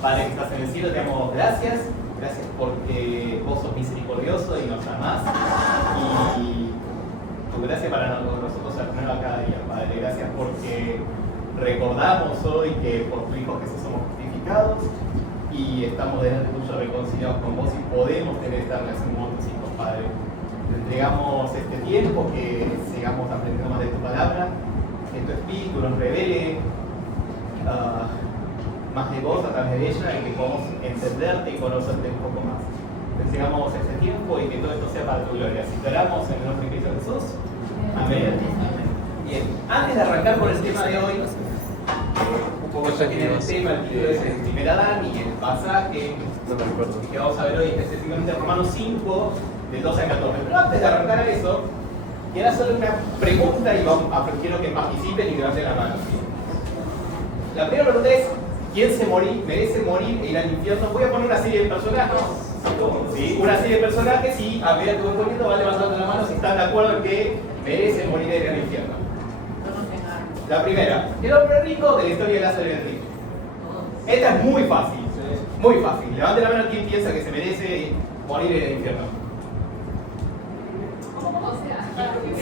Padre que estás en el cielo, te damos gracias. Gracias porque vos sos misericordioso y nos amás. Y tu gracia para nosotros es nueva cada día, Padre. Gracias porque recordamos hoy que por tu Hijo Jesús somos justificados y estamos delante tuyo reconciliados con vos y podemos tener esta relación con tus hijos, Padre. Te entregamos este tiempo, que sigamos aprendiendo más de tu palabra, que tu Espíritu nos revele más de vos a través de ella y que podamos entenderte y conocerte un poco más. Te entregamos este tiempo y que todo esto sea para tu gloria. Así te oramos en el nombre de Cristo Jesús. Amén. Bien, antes de arrancar con el tema de hoy, un poco ya tienen el tema, el título es el primer Adán y el pasaje que vamos a ver hoy específicamente Romanos 5, del 12 al 14. Pero antes de arrancar a eso, quiero hacerle una pregunta y quiero que participen y levanten la mano. La primera pregunta es: ¿quién merece morir e ir al infierno? Voy a poner una serie de personajes. ¿Sí? Una serie de personajes y a medida que voy poniendo van levantando la mano si están de acuerdo en que merecen morir e ir al infierno. La primera, el hombre rico de la historia de Lázaro y el rico. Esta es muy fácil. Muy fácil. Levante la mano quien piensa que se merece morir en el infierno.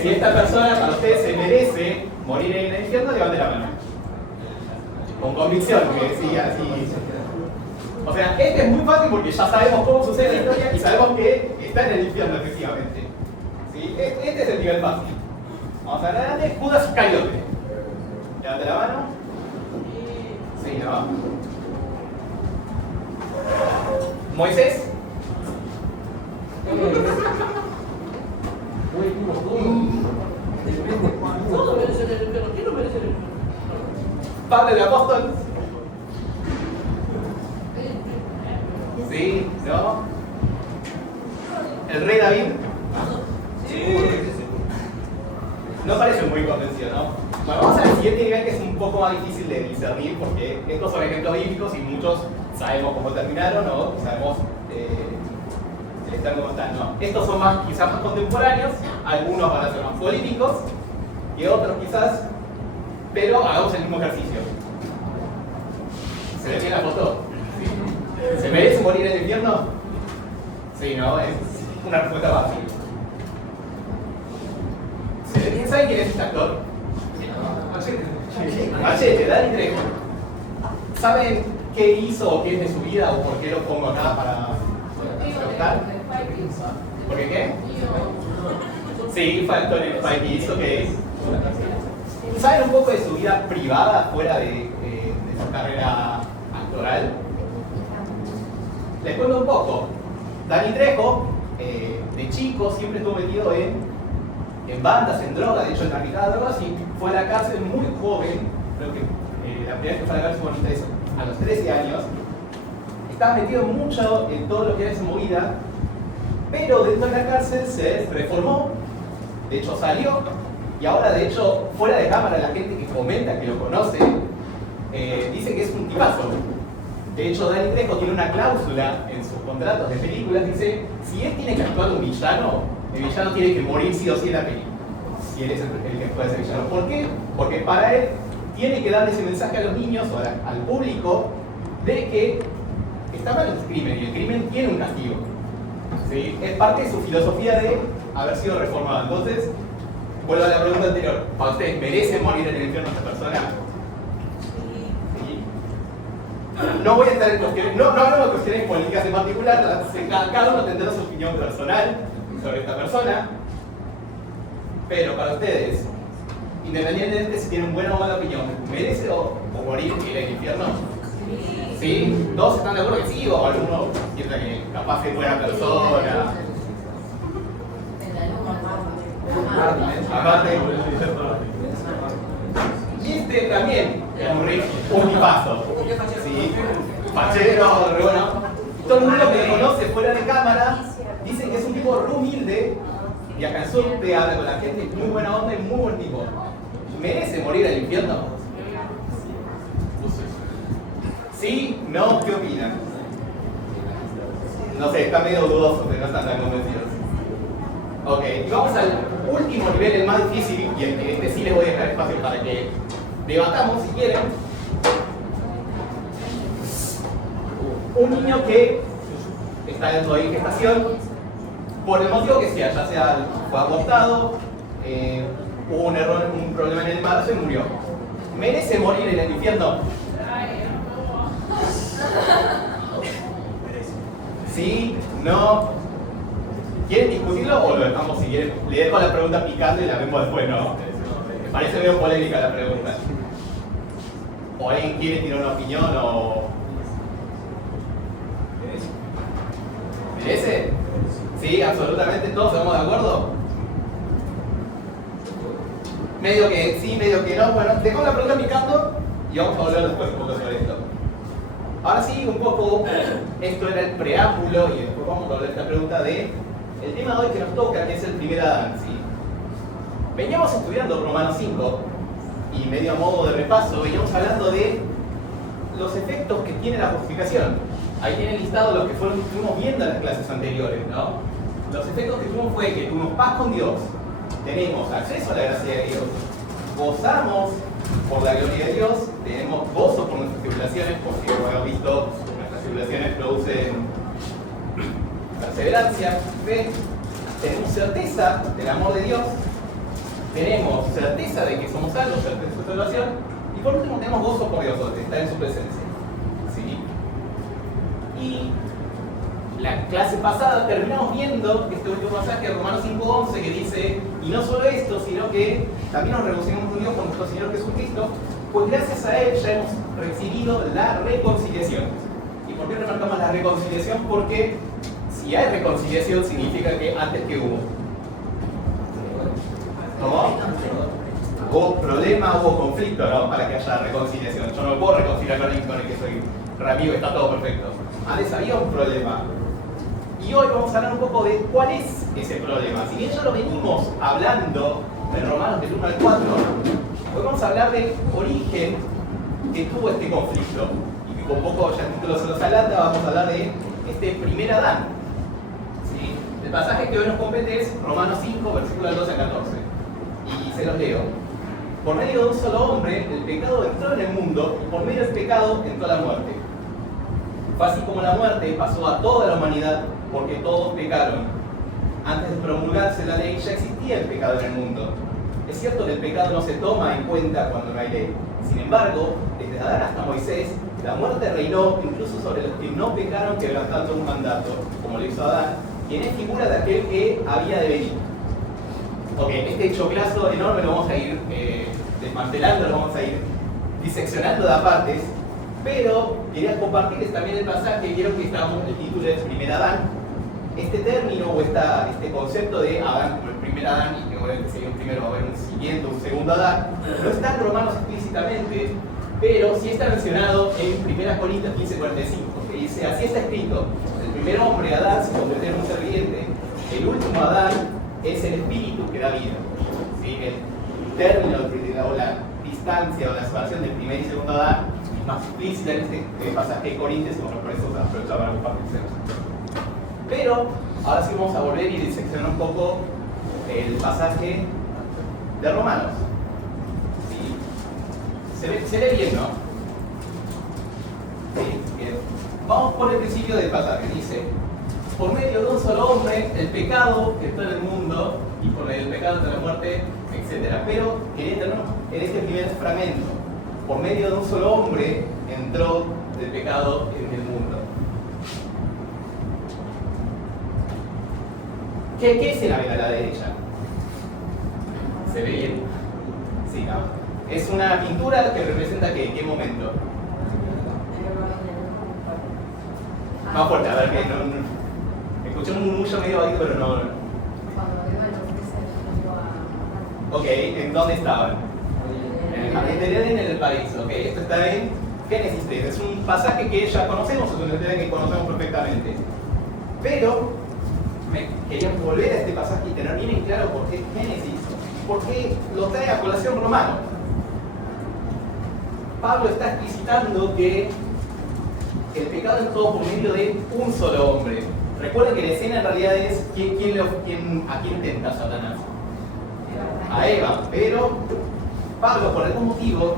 Si esta persona para ustedes se merece morir en el infierno, levante la mano. Con convicción, que sí, así. O sea, este es muy fácil porque ya sabemos cómo sucede la historia y sabemos que está en el infierno, efectivamente. ¿Sí? Este es el nivel fácil. Vamos a ver adelante. Judas Iscariote. Levante la mano. Sí, no. Moisés. Todo merece el infierno. ¿Quién no merece el infierno? Pablo el apóstol. Sí, ¿no? El rey David. No parece muy convencido, ¿no? Bueno, vamos al siguiente nivel, que es un poco más difícil de discernir porque estos son ejemplos bíblicos y muchos sabemos cómo terminaron o sabemos el estar como están, ¿no? Estos son quizás más contemporáneos, algunos van a ser más políticos y otros quizás, pero hagamos el mismo ejercicio. ¿Se ve bien la foto? Sí. ¿Se merece morir en el infierno? Sí, ¿no? Es una respuesta fácil. ¿Saben quién es este actor? Machete, Dani Trejo. ¿Saben qué hizo o qué es de su vida o por qué lo pongo acá para preguntar? ¿Por qué qué? Sí, fue actor en Spy Kids, ok. ¿Saben un poco de su vida privada fuera de su carrera actoral? Les cuento un poco. Dani Trejo, de chico, siempre estuvo metido en bandas, en drogas, de hecho en traficaba drogas y fue a la cárcel muy joven. Creo que la primera vez que fue a la cárcel fue a los 13 años. Estaba metido mucho en todo lo que era su movida, pero dentro de la cárcel se reformó, de hecho salió, y ahora de hecho fuera de cámara la gente que comenta, que lo conoce, dice que es un tipazo. De hecho Dani Trejo tiene una cláusula en sus contratos de películas, dice: si él tiene que actuar un villano, el villano tiene que morir sí o sí en la película, si él es el que puede ser villano. ¿Por qué? Porque para él tiene que darle ese mensaje a los niños o al público de que está mal el crimen y el crimen tiene un castigo. ¿Sí? Es parte de su filosofía de haber sido reformado. Entonces, vuelvo a la pregunta anterior: ¿para ustedes merece morir en el infierno esta persona? ¿Sí? No voy a entrar en cuestiones, no hablamos de cuestiones políticas en particular, cada uno tendrá su opinión personal sobre esta persona, pero para ustedes, independientemente si tienen buena o mala opinión, ¿merece o morir en el infierno? ¿Sí? ¿Todos están de acuerdo que sí o alguno piensa que capaz es buena persona? Aparte, y este también es un tipazo. ¿Sí? Fachero, re bueno. Todo el mundo que le conoce fuera de cámara dicen que es un tipo re humilde, viaja en subte, habla con la gente, muy buena onda y muy buen tipo. ¿Merece morir al infierno? ¿Sí? ¿No? ¿Qué opinan? No sé, está medio dudoso, pero no están tan convencidos. Ok, y vamos al último nivel, el más difícil, y este sí les voy a dejar espacio para que debatamos si quieren. un niño que está dentro de gestación, por el motivo que sea, ya sea fue abortado, hubo un error, un problema en el embarazo y murió. ¿Merece morir en el infierno? ¿Sí? ¿No? ¿Quieren discutirlo o lo dejamos si quieren? Le dejo la pregunta picante y la vemos después, ¿no? Me parece medio polémica la pregunta. ¿O alguien quiere tirar una opinión o...? ¿Merece? Sí, absolutamente, todos estamos de acuerdo. Medio que sí, medio que no. Bueno, dejo la pregunta picando y vamos a hablar después un poco sobre esto. Ahora sí, un poco, esto era el preámbulo y después vamos a hablar de esta pregunta de el tema de hoy que nos toca, que es el primer Adán, ¿sí? Veníamos estudiando Romanos 5 y medio a modo de repaso, veníamos hablando de los efectos que tiene la justificación. Ahí tienen listados los que estuvimos viendo en las clases anteriores, ¿no? Los efectos que tuvimos fue que tuvimos paz con Dios, tenemos acceso a la gracia de Dios, gozamos por la gloria de Dios, tenemos gozo por nuestras tribulaciones, porque como hemos visto, nuestras tribulaciones producen perseverancia, fe, tenemos certeza del amor de Dios, tenemos certeza de que somos salvos, certeza de su salvación, y por último tenemos gozo por Dios, de estar en su presencia. ¿Sí? Y la clase pasada terminamos viendo este último pasaje de Romanos 5:11 que dice, y no solo esto, sino que también nos reconciliamos con Dios con nuestro Señor Jesucristo, pues gracias a Él ya hemos recibido la reconciliación. ¿Y por qué remarcamos la reconciliación? Porque si hay reconciliación significa que antes que hubo. ¿Cómo? Hubo problema, hubo conflicto, ¿no? Para que haya reconciliación. Yo no me puedo reconciliar con alguien con el que soy re amigo y está todo perfecto. Antes había un problema. Y hoy vamos a hablar un poco de cuál es ese problema. Si bien ya lo venimos hablando en Romanos del 1 al 4, hoy vamos a hablar del origen que tuvo este conflicto. Y que con poco ya el título se los adelanta, vamos a hablar de este primer Adán. ¿Sí? El pasaje que hoy nos compete es Romanos 5, versículos 12 al 14. Y se los leo. Por medio de un solo hombre, el pecado entró en el mundo, y por medio del pecado entró la muerte. Fue así como la muerte pasó a toda la humanidad, porque todos pecaron. Antes de promulgarse la ley ya existía el pecado en el mundo. Es cierto que el pecado no se toma en cuenta cuando no hay ley. Sin embargo, desde Adán hasta Moisés, la muerte reinó incluso sobre los que no pecaron quebrantando un mandato, como lo hizo Adán, quien es figura de aquel que había de venir. Ok, este choclazo enorme lo vamos a ir desmantelando, lo vamos a ir diseccionando de a partes, pero quería compartirles también el pasaje, quiero que estamos el título del primer Adán. Este término o este concepto de Adán como el primer Adán, y que obviamente sería un primero, va a haber un siguiente, un segundo Adán, no está en Romanos explícitamente, pero sí está mencionado en 1 Corintios 15:45, que dice, así está escrito, el primer hombre, Adán, se convirtió en un ser viviente, el último Adán es el espíritu que da vida. ¿Sí? El término o la distancia o la separación del primer y segundo Adán es más explícita en este pasaje de Corintios, y bueno, por eso se aprovechaba para compartirse. Pero ahora sí vamos a volver y diseccionar un poco el pasaje de Romanos. ¿Sí? Se ve bien, ¿no? Sí, bien. Vamos por el principio del pasaje. Dice, por medio de un solo hombre, el pecado entró en el mundo, y por el pecado entró la muerte, etc. Pero en este primer fragmento, por medio de un solo hombre, entró el pecado en el mundo. ¿Qué escena ven a la derecha? ¿Se ve bien? Sí, ¿no? Es una pintura que representa ¿qué momento? Más fuerte, a ver, que no escuché un murmullo medio bajito, pero no. Ok, ¿en dónde estaban? En el jardín del Edén, en el paraíso. Ok, esto está en Génesis 3. Es un pasaje que ya conocemos, es un detalle que conocemos perfectamente. Pero quería volver a este pasaje y tener bien en claro por qué es Génesis, por qué lo trae a colación Romano. Pablo está explicitando que el pecado entró por medio de un solo hombre. Recuerden que la escena en realidad es ¿a quién tenta Satanás? A Eva. Pero Pablo, por algún motivo,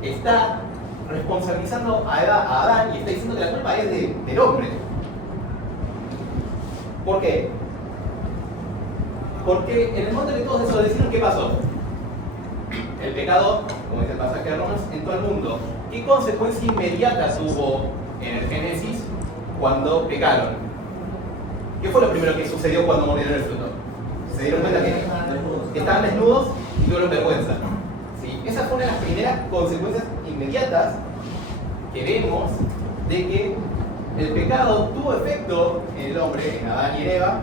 está responsabilizando a Adán y está diciendo que la culpa es del hombre. ¿Por qué? Porque en el momento que todos desobedecieron, ¿qué pasó? El pecado, como dice el pasaje de Romanos, entró al mundo. ¿Qué consecuencia inmediata tuvo en el Génesis cuando pecaron? ¿Qué fue lo primero que sucedió cuando mordieron el fruto? Se dieron cuenta que estaban desnudos y tuvieron vergüenza. ¿Sí? Esa fue una de las primeras consecuencias inmediatas que vemos de que el pecado tuvo efecto en el hombre, en Adán y en Eva,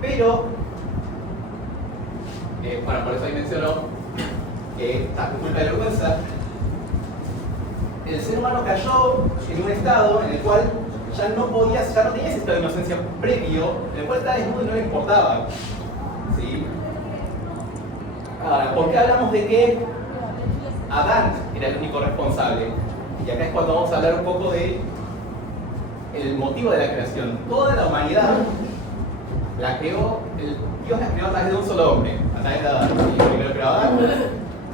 pero, bueno, por eso ahí mencionó que a culpa de vergüenza, el ser humano cayó en un estado en el cual ya no tenía ese estado de inocencia previo, en el cual estaba desnudo y no le importaba. ¿Sí? Ahora, ¿por qué hablamos de que Adán era el único responsable? Y acá es cuando vamos a hablar un poco de el motivo de la creación. Toda la humanidad la creó, Dios la creó a través de un solo hombre, a través de Adán. Primero creó a Adán,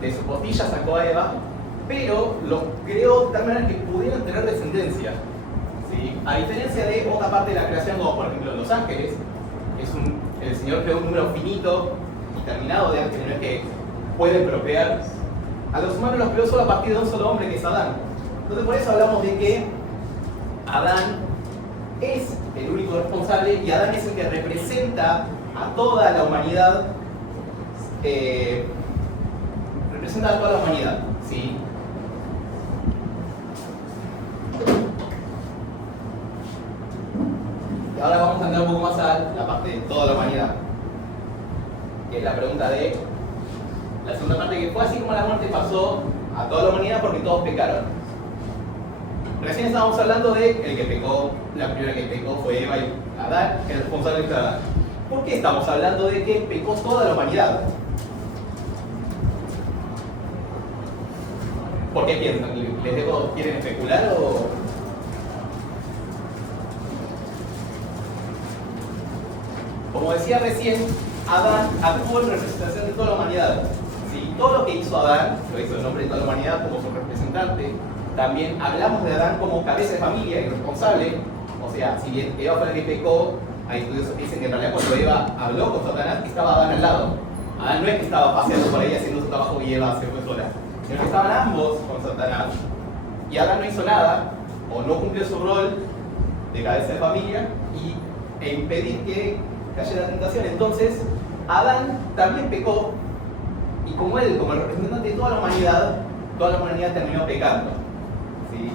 de su costilla sacó a Eva, pero los creó de tal manera que pudieran tener descendencia. ¿Sí? A diferencia de otra parte de la creación, como por ejemplo los ángeles, el Señor creó un número finito y terminado de ángeles que pueden procrear. A los humanos los creó solo a partir de un solo hombre, que es Adán. Entonces por eso hablamos de que Adán es el único responsable y Adán es el que representa a toda la humanidad, ¿sí? Y ahora vamos a andar un poco más a la parte de toda la humanidad, que es la pregunta de la segunda parte, que fue así como la muerte pasó a toda la humanidad porque todos pecaron. Recién estábamos hablando de el que pecó, la primera que pecó fue Eva y Adán, el responsable de Adán. ¿Por qué estamos hablando de que pecó toda la humanidad? ¿Por qué piensan? ¿Quieren especular o...? Como decía recién, Adán actuó en representación de toda la humanidad. ¿Sí? Todo lo que hizo Adán, lo hizo en nombre de toda la humanidad como su representante. También hablamos de Adán como cabeza de familia y responsable. O sea, si bien Eva fue la que pecó, hay estudios que dicen que en realidad cuando Eva habló con Satanás, estaba Adán al lado. Adán no es que estaba paseando por ahí haciendo su trabajo y Eva se fue sola, sino que estaban ambos con Satanás. Y Adán no hizo nada, o no cumplió su rol de cabeza de familia, e impedir que cayera la tentación. Entonces, Adán también pecó, y como él, como el representante de toda la humanidad terminó pecando. ¿Sí?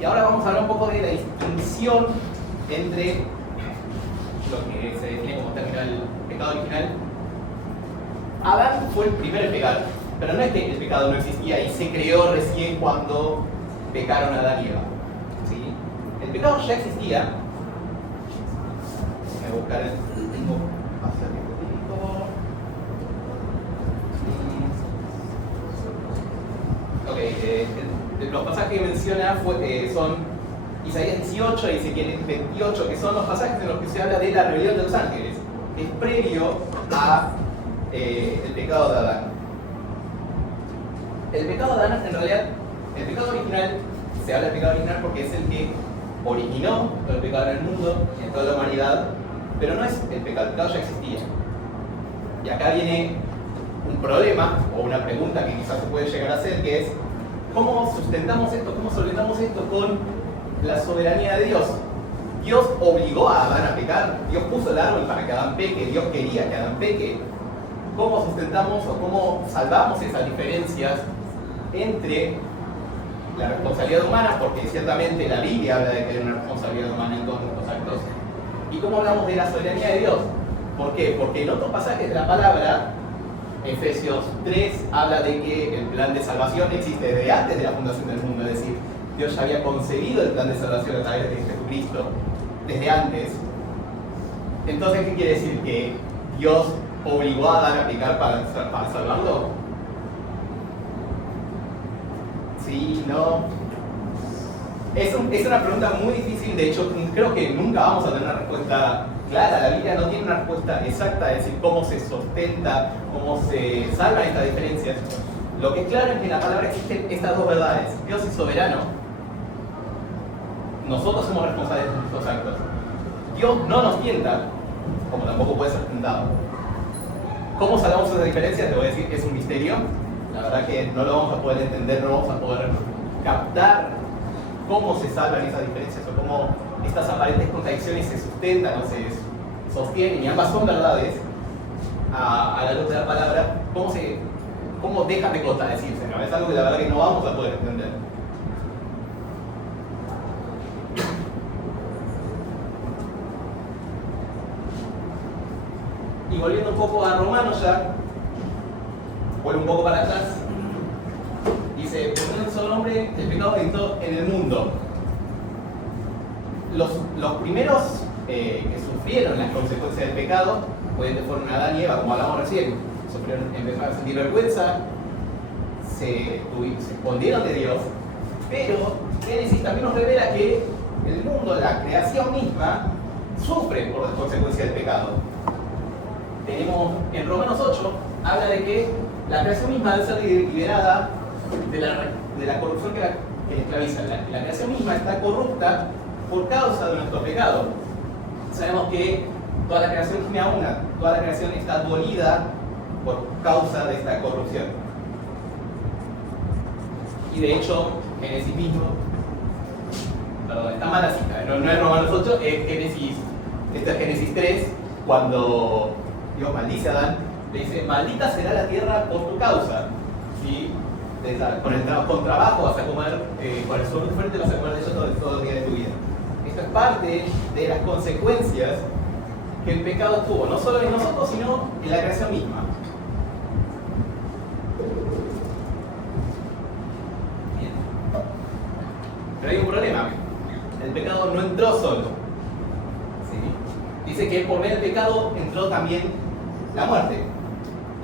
Y ahora vamos a hablar un poco de la distinción entre lo que se define como término del pecado original. Adán fue el primero en pecar, pero no es que el pecado no existía y se creó recién cuando pecaron Adán y Eva. ¿Sí? El pecado ya existía. Voy a buscar los pasajes que menciona son Isaías 18 y Ezequiel 28, que son los pasajes en los que se habla de la rebelión de los ángeles. Es previo a el pecado de Adán. El pecado de Adán, en realidad, el pecado original, se habla del pecado original porque es el que originó todo el pecado en el mundo y en toda la humanidad, pero no es el pecado ya existía. Y acá viene un problema o una pregunta que quizás se puede llegar a hacer, que es ¿cómo sustentamos esto? ¿Cómo solventamos esto con la soberanía de Dios? Dios obligó a Adán a pecar, Dios puso el árbol para que Adán peque, Dios quería que Adán peque. ¿Cómo sustentamos o cómo salvamos esas diferencias entre la responsabilidad humana? Porque ciertamente la Biblia habla de que hay una responsabilidad humana en todos nuestros actos. ¿Y cómo hablamos de la soberanía de Dios? ¿Por qué? Porque en otros pasajes de la palabra, Efesios 3 habla de que el plan de salvación existe desde antes de la fundación del mundo, es decir, Dios ya había concebido el plan de salvación a través de Jesucristo desde antes. Entonces, ¿qué quiere decir? ¿Que Dios obligó a Adán a pecar para salvarlo? Sí, no. Es una pregunta muy difícil, de hecho creo que nunca vamos a tener una respuesta clara. La Biblia no tiene una respuesta exacta, es decir, cómo se sustenta, cómo se salvan estas diferencias. Lo que es claro es que en la palabra existen estas dos verdades. Dios es soberano. Nosotros somos responsables de nuestros actos. Dios no nos tienta, como tampoco puede ser tentado. ¿Cómo salvamos esa diferencia? Te voy a decir que es un misterio. La verdad que no lo vamos a poder entender, no vamos a poder captar cómo se salvan esas diferencias o cómo estas aparentes contradicciones se sustentan o se sostienen, y ambas son verdades a la luz de la palabra. ¿Cómo dejan de contradecirse? ¿No? Es algo que la verdad que no vamos a poder entender. Y volviendo un poco a Romanos ya, vuelvo un poco para atrás, dice, por un solo hombre el pecado entró en el mundo. Los primeros que sufrieron las consecuencias del pecado, obviamente fueron Adán y Eva, como hablamos recién. Empezaron a sentir vergüenza, se escondieron de Dios, pero Génesis también nos revela que el mundo, la creación misma, sufre por las consecuencias del pecado. Tenemos en Romanos 8, habla de que la creación misma debe ser liberada de la corrupción que la esclaviza. La creación misma está corrupta por causa de nuestro pecado. Sabemos que toda la creación tiene a una, toda la creación está dolida por causa de esta corrupción. Y de hecho, Génesis mismo, perdón, está mala cita, no es Romanos 8, es Génesis, esto es Génesis 3, cuando Dios maldice a Adán, le dice, maldita será la tierra por tu causa. ¿Sí? Con trabajo vas a comer, con el sol fuerte vas a comer de ello todos los días de tu vida. Esto es parte de las consecuencias que el pecado tuvo, no solo en nosotros, sino en la creación misma. Bien. Pero hay un problema. El pecado no entró solo. ¿Sí? Dice que por medio del pecado entró también la muerte.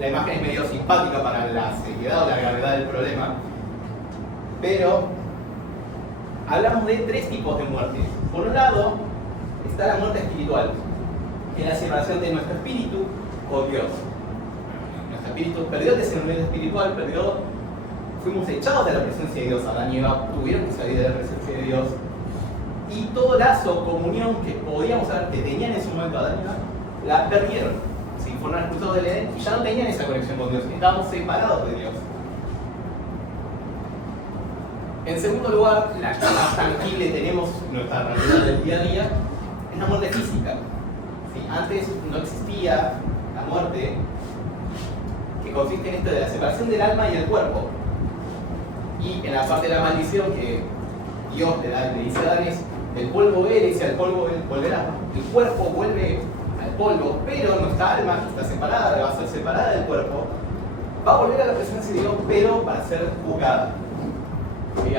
La imagen es medio simpática para la seriedad o la gravedad del problema, pero hablamos de tres tipos de muerte. Por un lado está la muerte espiritual, que es la separación de nuestro espíritu con Dios. Nuestro espíritu perdió el discernimiento espiritual, fuimos echados de la presencia de Dios. Adán y Eva tuvieron que salir de la presencia de Dios, y todo lazo, comunión que podíamos saber que tenían en ese momento Adán y Eva, la perdieron. ¿Sí? Fueron expulsados del Edén y ya no tenían esa conexión con Dios, estábamos separados de Dios. En segundo lugar, la que más tangible tenemos en nuestra realidad del día a día es la muerte física. ¿Sí? Antes no existía la muerte, que consiste en esto de la separación del alma y del cuerpo. Y en la parte de la maldición que Dios le dice a Adán es, del polvo eres y al polvo volverás. El cuerpo vuelve al polvo, pero nuestra alma, que está separada, va a ser separada del cuerpo, va a volver a la presencia de Dios, pero para ser juzgada.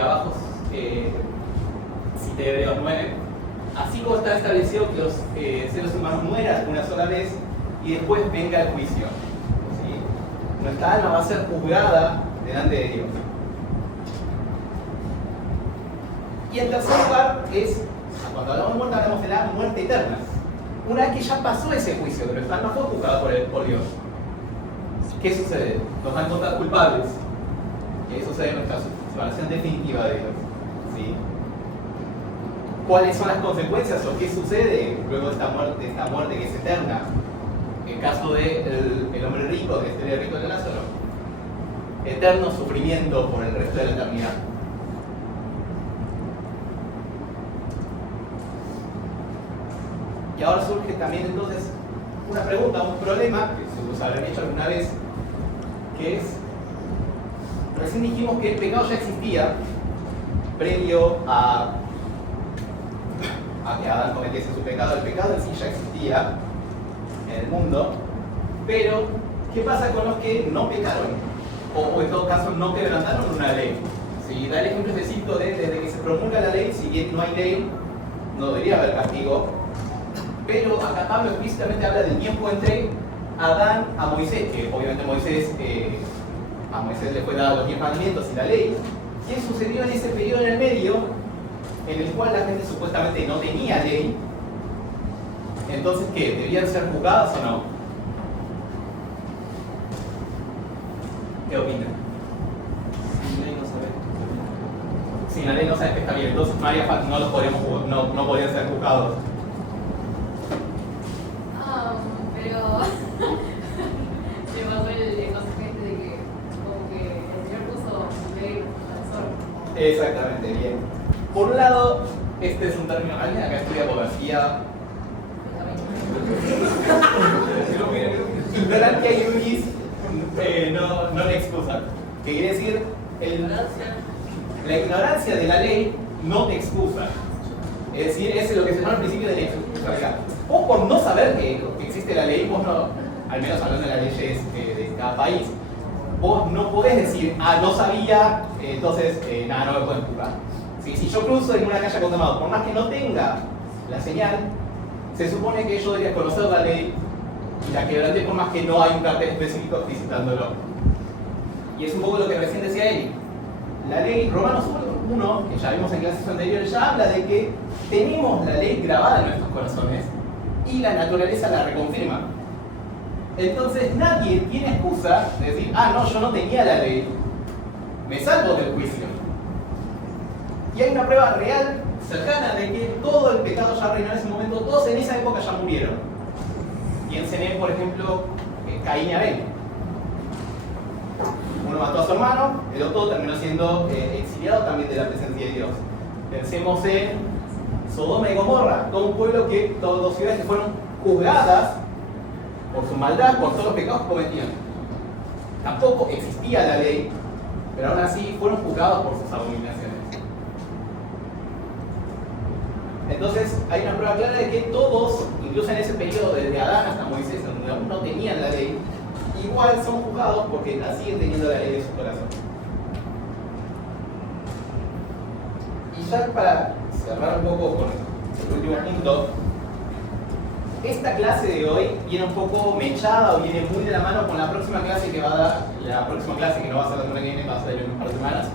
Abajo cité Hebreos 9. Así como está establecido que los seres humanos mueran una sola vez y después venga el juicio. ¿Sí? Nuestra alma va a ser juzgada delante de Dios. Y en tercer lugar cuando hablamos de muerte, hablamos de la muerte eterna. Una vez que ya pasó ese juicio, que nuestra alma fue juzgada por Dios, ¿qué sucede? Nos van a encontrar culpables. ¿Qué sucede en nuestra separación definitiva de Dios? ¿Sí? ¿Cuáles son las consecuencias o qué sucede luego de esta muerte que es eterna? En el caso del hombre rico, de la historia rico de Lázaro, eterno sufrimiento por el resto de la eternidad. Y ahora surge también entonces una pregunta, un problema que se nos habrán hecho alguna vez, que es, recién dijimos que el pecado ya existía previo a que Adán cometiese su pecado. El pecado en sí ya existía en el mundo, pero ¿qué pasa con los que no pecaron? O en todo caso no quebrantaron una ley. Si da el ejemplo específico desde que se promulga la ley, si bien no hay ley, no debería haber castigo. Pero acá Pablo explícitamente habla del tiempo entre Adán a Moisés, que obviamente a Moisés le fue dado los 10 mandamientos y la ley. ¿Qué sucedió en ese periodo en el medio, en el cual la gente supuestamente no tenía ley? Entonces, ¿qué? ¿Debían ser juzgados o no? ¿Qué opinan? sin la ley no sabes que está bien, entonces no, no los podríamos, no podrían ser juzgados. Pero me pasó el consecuente de que como que el Señor puso ley al sol. Exactamente, bien. Por un lado, este es un término, alguien acá estudia abogacía. Ignorantia iuris no le excusa. Que quiere decir, la ignorancia de la ley no te excusa. Es decir, es lo que se llama el principio de la excusabilidad. Vos por no saber que existe la ley, vos no, al menos hablando de las leyes de cada país, vos no podés decir, no sabía, entonces nada, no me pueden juzgar. ¿Sí? Si yo cruzo en una calle condenado, por más que no tenga la señal, se supone que yo debería conocer la ley y la quebranté por más que no hay un cartel específico explicitándolo. Y es un poco lo que recién decía Eli. La ley, Romanos 1, que ya vimos en clases anteriores, ya habla de que tenemos la ley grabada en nuestros corazones y la naturaleza la reconfirma. Entonces nadie tiene excusa de decir, no, yo no tenía la ley, me salvo del juicio. Y hay una prueba real, cercana, de que todo el pecado ya reinó en ese momento, todos en esa época ya murieron. Piensen en, por ejemplo, Caín y Abel. Uno mató a su hermano, el otro terminó siendo exiliado también de la presencia de Dios. Pensemos en Sodoma y Gomorra, todo un pueblo que, todas dos ciudades que fueron juzgadas por su maldad, por todos los pecados que cometían. Tampoco existía la ley, pero aún así fueron juzgados por sus abominaciones. Entonces hay una prueba clara de que todos, incluso en ese periodo desde Adán hasta Moisés, donde aún no tenían la ley, igual son juzgados porque siguen teniendo la ley de su corazón. Y ya para cerrar un poco con el último punto, esta clase de hoy viene un poco mechada o viene muy de la mano con la próxima clase que va a dar, la próxima clase que no va a ser la semana que viene, va a ser en un par de semanas,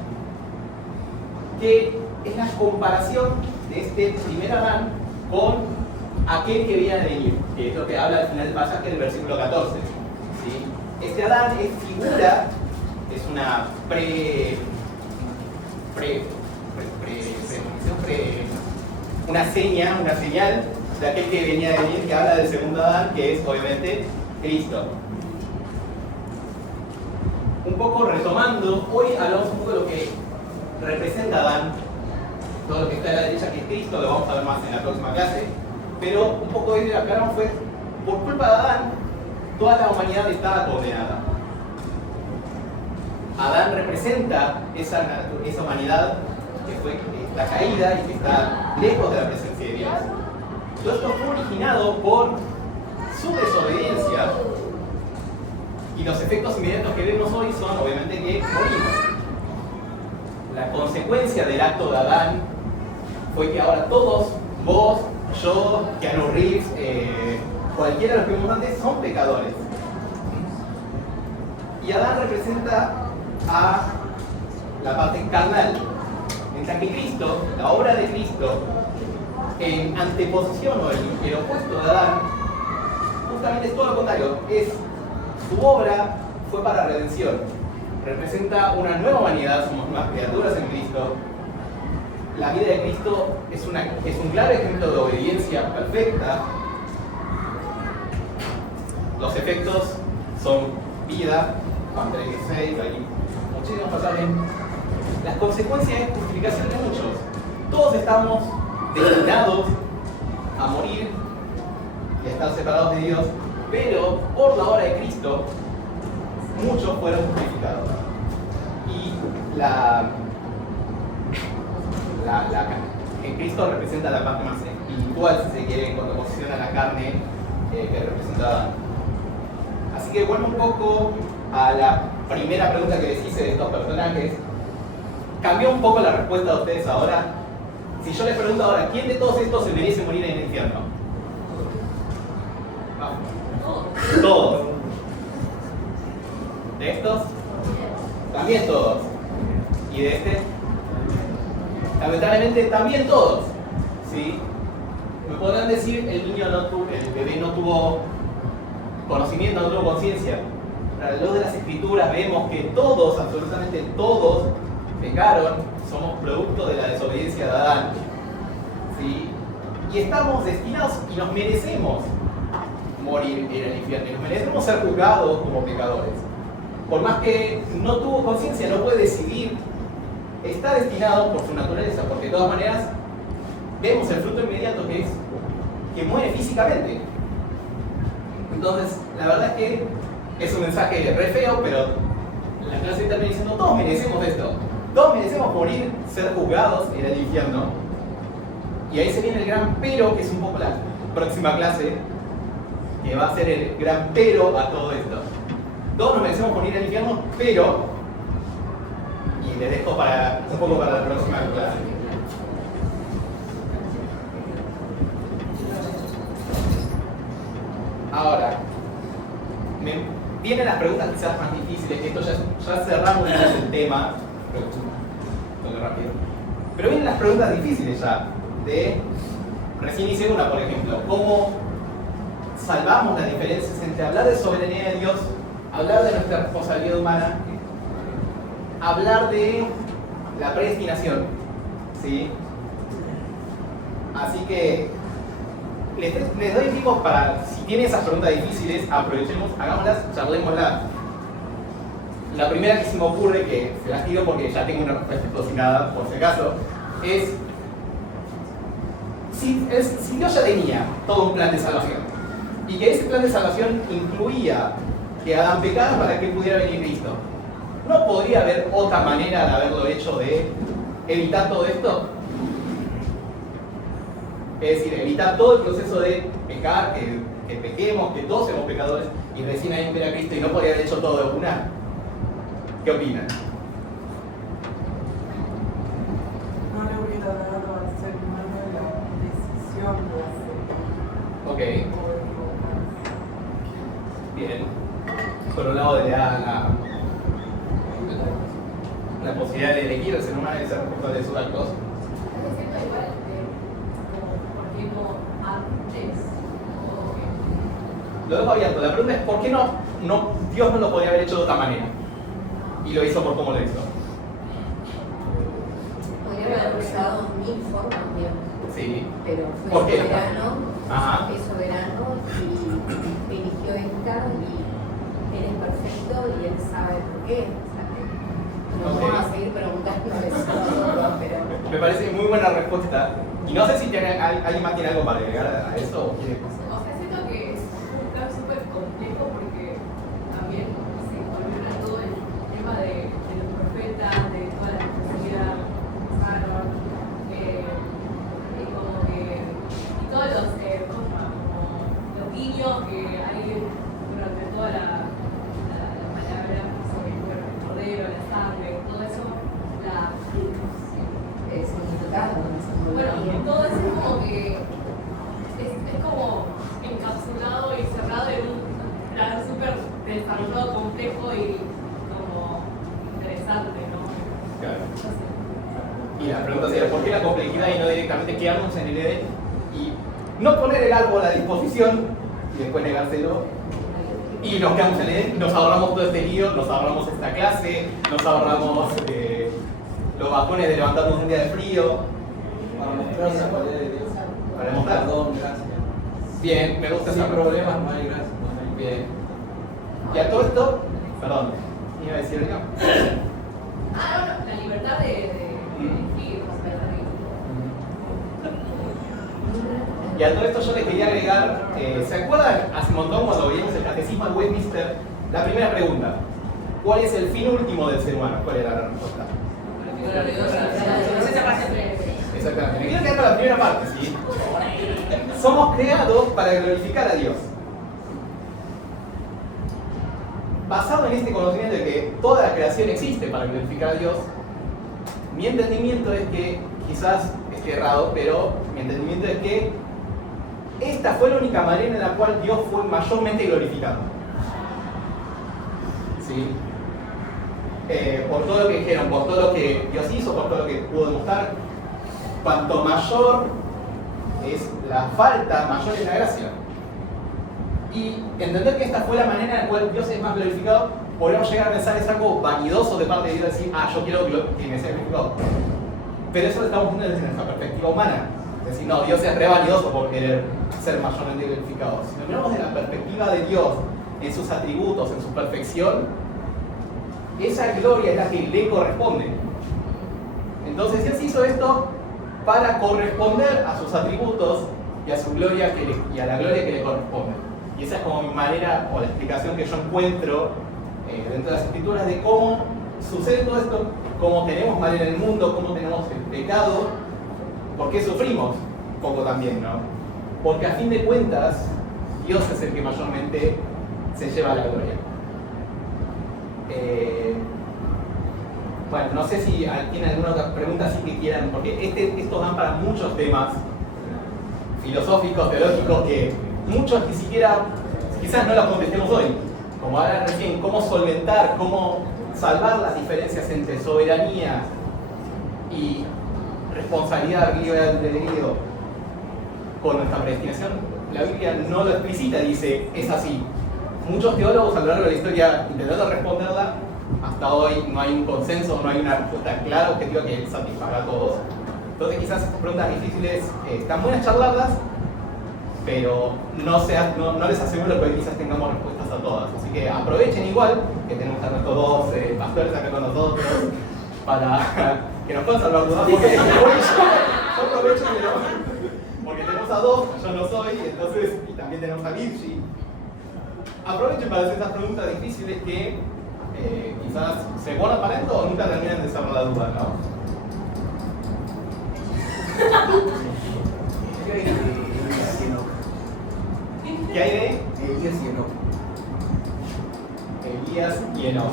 que es la comparación de este primer Adán con aquel que viene a venir, que es lo que habla al final del pasaje del versículo 14. ¿Sí? Este Adán es figura, es una una señal de aquel que venía a venir, que habla del segundo Adán, que es obviamente Cristo. Un poco retomando, hoy hablamos un poco de lo que representa Adán, todo lo que está a la derecha, que es Cristo, lo vamos a ver más en la próxima clase, pero un poco hoy de lo que hablamos fue, por culpa de Adán, toda la humanidad estaba condenada. Adán representa esa humanidad que está caída y que está lejos de la presencia de Dios. Todo esto fue originado por su desobediencia, y los efectos inmediatos que vemos hoy son obviamente que morimos. La consecuencia del acto de Adán fue que ahora todos, vos, yo, Keanu Reeves, cualquiera de los que vimos antes, son pecadores. Y Adán representa a la parte carnal, mientras que Cristo, la obra de Cristo, en anteposición o el opuesto de Adán, justamente es todo lo contrario, su obra fue para redención, representa una nueva humanidad, somos nuevas criaturas en Cristo. La vida de Cristo es un claro ejemplo de obediencia perfecta. Los efectos son vida, Juan 3:16, hay muchísimos pasajes. Las consecuencias es justificación de muchos. Todos estamos destinados a morir y a estar separados de Dios, pero por la obra de Cristo, muchos fueron justificados. Y en Cristo representa la parte más espiritual, si se quiere, en contraposición a la carne que representa Adán. Así que vuelvo un poco a la primera pregunta que les hice de estos personajes. Cambió un poco la respuesta de ustedes ahora. Si yo les pregunto ahora, ¿quién de todos estos se merece morir en el infierno? Todos. ¿De estos? También todos. ¿Y de este? Lamentablemente también todos. ¿Sí? Me podrán decir, el bebé no tuvo conocimiento, no tuvo conciencia. A la luz de las escrituras vemos que todos, absolutamente todos, pecaron, somos producto de la desobediencia de Adán, ¿sí? Y estamos destinados y nos merecemos morir en el infierno, y nos merecemos ser juzgados como pecadores. Por más que no tuvo conciencia, no puede decidir, está destinado por su naturaleza, porque de todas maneras vemos el fruto inmediato que es que muere físicamente. Entonces, la verdad es que es un mensaje re feo, pero la clase termina diciendo, todos merecemos esto, todos merecemos morir, ser juzgados en el infierno. Y ahí se viene el gran pero, que es un poco la próxima clase, que va a ser el gran pero a todo esto. Todos nos merecemos morir en el infierno, pero, y les dejo un poco para la próxima clase. Ahora, vienen las preguntas quizás más difíciles, que esto ya cerramos el tema, pero rápido. Pero vienen las preguntas difíciles ya, recién hice una, por ejemplo, ¿cómo salvamos las diferencias entre hablar de soberanía de Dios, hablar de nuestra responsabilidad humana, hablar de la predestinación? ¿Sí? Así que les doy tiempos para, si tienen esas preguntas difíciles, aprovechemos, hagámoslas, charlémoslas. La primera que se me ocurre, que se las tiro porque ya tengo una respuesta cocinada, por si acaso, es si Dios ya tenía todo un plan de salvación, y que ese plan de salvación incluía que Adán pecara para que pudiera venir Cristo, ¿no podría haber otra manera de haberlo hecho, de evitar todo esto? Es decir, evitar todo el proceso de pecar, que pequemos, que todos somos pecadores, y recién ahí ver a Cristo, y no podría haber hecho todo de una. ¿Qué opinan? No le hubiera dado al ser humano la decisión de hacerlo. Ok. Bien. Por un lado le da la posibilidad de elegir al ser humano de ser responsable de sus actos. ¿Estás diciendo igual por qué no antes? Lo dejo abierto. La pregunta es ¿por qué Dios no lo podría haber hecho de otra manera? Y lo hizo por cómo lo hizo. Podría haber usado 1000 formas, digamos. Sí. Pero ¿Por fue qué? soberano, Ajá. es soberano y eligió esta y él es perfecto y él sabe por qué. O sea, que no Ok. vamos a seguir preguntando eso, pero Me parece muy buena respuesta. Y no sé si alguien más tiene algo para agregar a eso o quiere pasar. O sea, siento que es un plan súper complejo porque también se involucra todo el tema de los profetas, de toda la profecía que pasaron, y como que y todos los, ¿cómo se llama? Como los guiños que hay durante toda la palabra sobre el cuerpo, el cordero, la sangre, todo eso, es significado. bueno, todo eso es como que es como encapsulado y cerrado en un plan súper desarrollado, complejo y como interesante, ¿no? Claro. Y la pregunta sería, ¿por qué la complejidad y no directamente quedarnos en el Edén y no poner el árbol a disposición y después negárselo? Y nos quedamos en el Edén, nos ahorramos todo este lío, nos ahorramos esta clase, nos ahorramos los bajones de levantarnos un día de frío. Para mostrar la cualidad de Dios. Para mostrar. Perdón, gracias. Bien, me gusta Sin esa problemas no hay gracias. No hay. Bien. Y a todo esto, perdón, iba a decir algo. No, la libertad de elegir, o sea, Y a todo esto yo les quería agregar, ¿se acuerdan hace un montón cuando veíamos el catecismo de Westminster? La primera pregunta, ¿cuál es el fin último del ser humano? ¿Cuál era la respuesta? Exactamente, me quiero quedar con la primera parte, ¿sí? Somos creados para glorificar a Dios. Basado en este conocimiento de que toda la creación existe para glorificar a Dios, mi entendimiento es que, quizás esté errado, pero mi entendimiento es que esta fue la única manera en la cual Dios fue mayormente glorificado. ¿Sí? Por todo lo que dijeron, por todo lo que Dios hizo, por todo lo que pudo demostrar, cuanto mayor es la falta, mayor es la gracia. Y entender que esta fue la manera en la cual Dios es más glorificado podríamos llegar a pensar es algo vanidoso de parte de Dios, decir, yo quiero que me sea glorificado. Pero eso lo estamos viendo desde nuestra perspectiva humana. Es decir, no, Dios es re vanidoso por querer ser mayormente glorificado. Si lo miramos desde la perspectiva de Dios, en sus atributos, en su perfección, esa gloria es la que le corresponde. Entonces Dios hizo esto para corresponder a sus atributos y a su gloria y a la gloria que le corresponde. Y esa es como mi manera o la explicación que yo encuentro dentro de las escrituras de cómo sucede todo esto, cómo tenemos mal en el mundo, cómo tenemos el pecado, por qué sufrimos poco también, ¿no? Porque a fin de cuentas Dios es el que mayormente se lleva la gloria. Bueno, no sé si tienen alguna otra pregunta así que quieran, porque estos dan para muchos temas filosóficos, teológicos, que muchos ni siquiera, quizás no los contestemos hoy. Como ahora recién, cómo solventar, cómo salvar las diferencias entre soberanía y responsabilidad, libre albedrío con nuestra predestinación. La Biblia no lo explicita, dice, es así. Muchos teólogos a lo largo de la historia intentando responderla, hasta hoy no hay un consenso, no hay una respuesta clara, objetiva que satisfaga a todos. Entonces quizás estas preguntas difíciles están buenas charlarlas, pero no les aseguro que hoy quizás tengamos respuestas a todas. Así que aprovechen igual que tenemos a nuestros dos pastores acá con nosotros para que nos puedan salvar dudas. Porque yo aprovecho porque tenemos a dos, yo no soy, entonces, y también tenemos a Virgi. Aprovechen para hacer estas preguntas difíciles que quizás se guardan para esto o nunca terminan de cerrar la duda, ¿no? ¿Qué hay de Elías y Enoc? ¿Qué hay de Elías y Enoc. Elías y Enoc?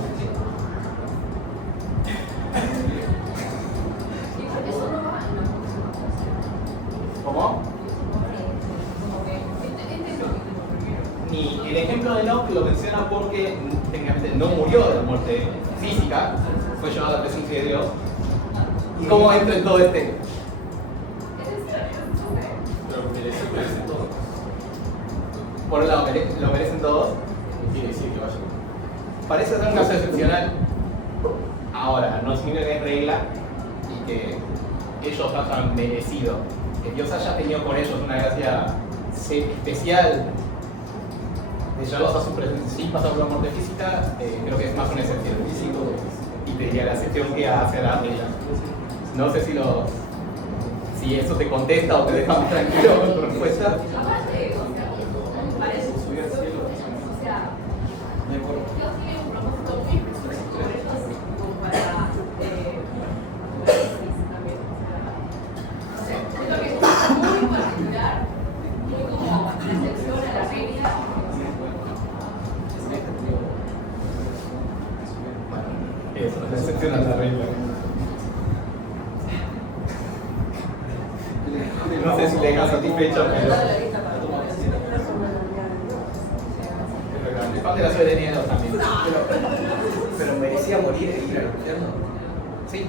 Eso no va en la próxima clase. ¿Cómo? Como que este es lo que tengo primero. Ni el ejemplo de Enoc lo menciona porque técnicamente no murió de la muerte física, fue llevado a la presencia de Dios. ¿Y cómo entra en todo este? Pero merecen todos. Por un lado, lo merecen todos. Quiere decir que vayan. Parece ser un caso excepcional. Ahora, no significa que es regla y que ellos hayan merecido. Que Dios haya tenido con ellos una gracia especial de llevarlos a su presencia sin pasar por la muerte física, creo que es más una excepción. Y te diría la excepción que hace la regla. No sé si eso te contesta o te deja más tranquilo con tu respuesta. Aparte, o sea, parece, o sea, Dios tiene un propósito muy específico por ellos, como para también. O sea, siento que es muy particular, muy como la excepción a la regla. Eso, la excepción a la regla. No sé si te deja satisfecho, pero es parte de la soberanía de Dios también. Pero merecía morir e ir al infierno. Sí.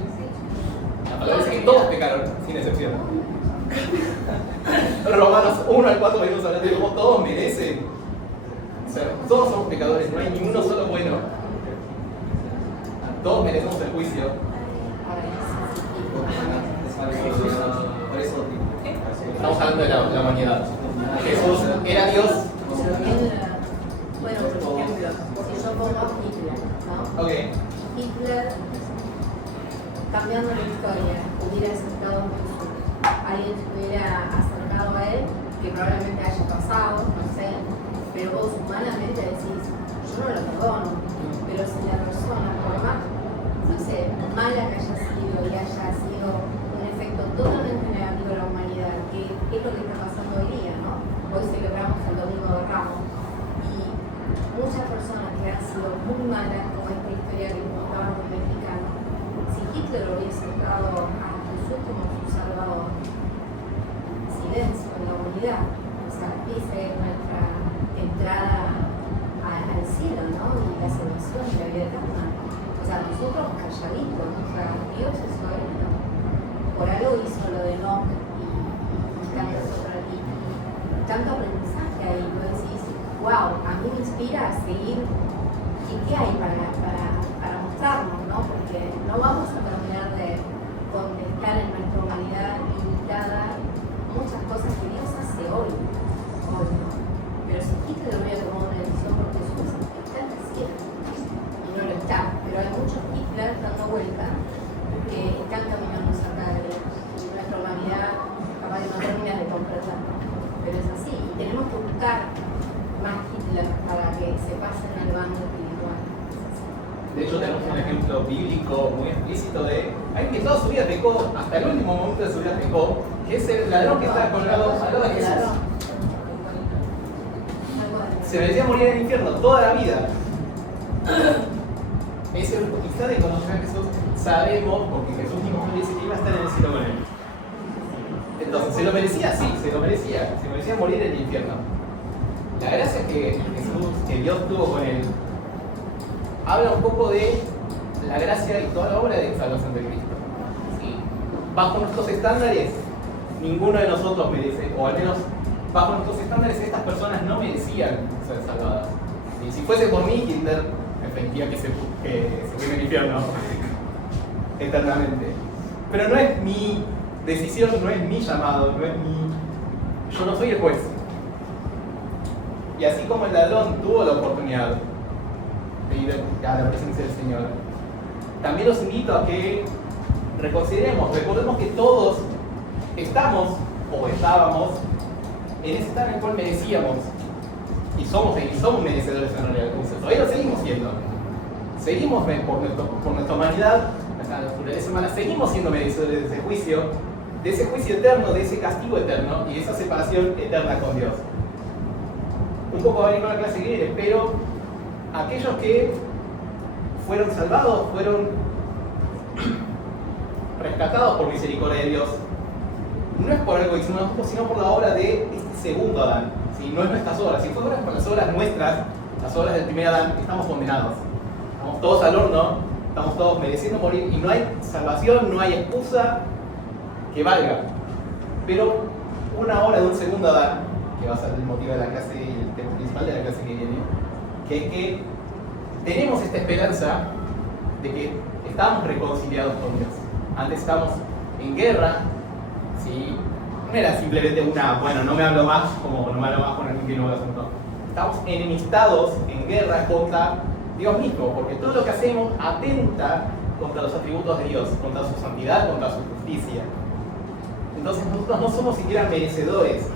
La palabra dice que todos pecaron, sin excepción. Romanos 1 al 4 venimos hablando de cómo todos merecen. O sea, todos somos pecadores, no hay ni uno solo bueno. Todos merecemos el juicio. Por eso. Estamos hablando de la humanidad. Jesús era Dios. Bueno, por ejemplo, si yo pongo a Hitler, ¿no? Ok. Hitler, cambiando la historia, hubiera aceptado un Jesús. Alguien se hubiera acercado a él, que probablemente haya pasado, no sé, pero vos humanamente decís, yo no lo perdono, pero si la persona, por más, no sé, mala que haya sido y haya sido un efecto totalmente negativo a la humanidad, que es lo que está pasando hoy día, ¿no? Hoy celebramos el Domingo de Ramos y muchas personas que han sido muy malas, como esta historia que contaban los mexicanos, si Hitler hubiese dado a Jesús como su salvador, silencio en la humanidad, o sea, esa es nuestra entrada al cielo, ¿no? Y la salvación y la vida eterna. O sea, nosotros calladitos, o sea, Dios es soberano. Por algo hizo lo de Enoc y tantas otras, y tanto aprendizaje ahí, vos decís, wow, a mí me inspira a seguir ¿Y qué hay para mostrarnos, ¿no? Porque no vamos a terminar de contestar en nuestra humanidad limitada muchas cosas que Dios hace hoy, ¿no? Pero si Hitler hubiera tomado una decisión porque eso está en el cielo, y no lo está, pero hay muchos Hitler dando vuelta que están caminando cerca de Dios, y nuestra humanidad capaz de no termina de comprenderlo, pero es así, y tenemos que buscar más Hitler para que se pasen al bando espiritual. De hecho, tenemos un ejemplo bíblico muy explícito de alguien que toda su vida pecó, hasta el último momento de su vida pecó, que es el ladrón que está colgado al lado de Jesús. Se merecía morir en el infierno toda la vida. Es el quizá de conocer a Jesús, sabemos, porque Jesús mismo dice que iba a estar en el cielo con él. Entonces, ¿se lo merecía? Sí, se lo merecía. Se merecía morir en el infierno. La gracia que Jesús, que Dios tuvo con él, habla un poco de la gracia y toda la obra de salvación de Cristo. ¿Sí? Bajo nuestros estándares, ninguno de nosotros merece, o al menos bajo nuestros estándares, estas personas no merecían ser salvadas. Y si fuese por mí, Hitler me permitía que se fuera en el infierno eternamente. Pero no es mi decisión, no es mi llamado, no es mi... Yo no soy el juez. Y así como el ladrón tuvo la oportunidad de ir a la presencia del Señor, también los invito a que recordemos que todos estamos o estábamos en ese estado en el cual merecíamos y somos merecedores en realidad del juicio. Todavía lo seguimos siendo. Seguimos por nuestra humanidad, nuestra naturaleza humana, seguimos siendo merecedores de ese juicio eterno, de ese castigo eterno y de esa separación eterna con Dios. Un poco va a venir con la clase que viene, pero aquellos que fueron salvados, fueron rescatados por misericordia de Dios, no es por algo que hicimos nosotros, sino por la obra de este segundo Adán. ¿Sí? No es nuestras obras. Si fueran por las obras nuestras, las obras del primer Adán, estamos condenados. Estamos todos al horno, estamos todos mereciendo morir y no hay salvación, no hay excusa que valga. Pero una obra de un segundo Adán, que va a ser el motivo de la clase, el tema principal de la clase que viene, que es que tenemos esta esperanza de que estamos reconciliados con Dios. Antes estábamos en guerra, ¿sí? No era simplemente no me hablo más con alguien que no me asunto. Estamos enemistados en guerra contra Dios mismo, porque todo lo que hacemos atenta contra los atributos de Dios, contra su santidad, contra su justicia. Entonces nosotros no somos siquiera merecedores.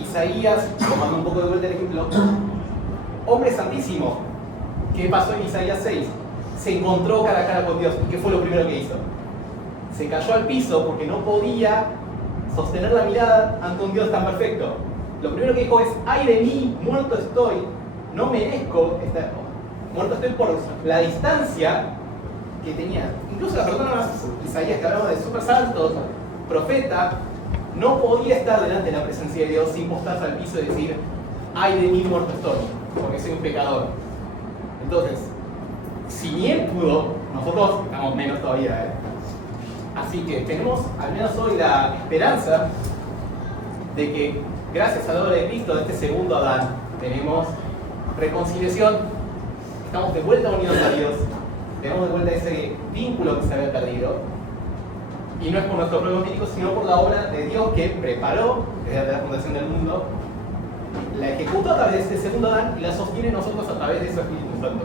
Isaías, tomando un poco de vuelta el ejemplo, hombre santísimo, ¿qué pasó en Isaías 6? Se encontró cara a cara con Dios. ¿Y qué fue lo primero que hizo? Se cayó al piso porque no podía sostener la mirada ante un Dios tan perfecto. Lo primero que dijo es: ¡ay de mí, muerto estoy! No merezco estar muerto, estoy por la distancia que tenía. Incluso la persona más Isaías, que hablaba de súper santos, profeta, no podía estar delante de la presencia de Dios sin postrarse al piso y decir: ¡ay de mí, muerto estoy! Porque soy un pecador. Entonces, si ni él pudo, nosotros estamos menos todavía, ¿eh? Así que tenemos al menos hoy la esperanza de que gracias a la obra de Cristo, de este segundo Adán, tenemos reconciliación, estamos de vuelta unidos a Dios, tenemos de vuelta ese vínculo que se había perdido, y no es por nuestro propio mérito, sino por la obra de Dios que preparó desde la fundación del mundo, la ejecutó a través de este segundo Adán y la sostiene nosotros a través de su Espíritu Santo.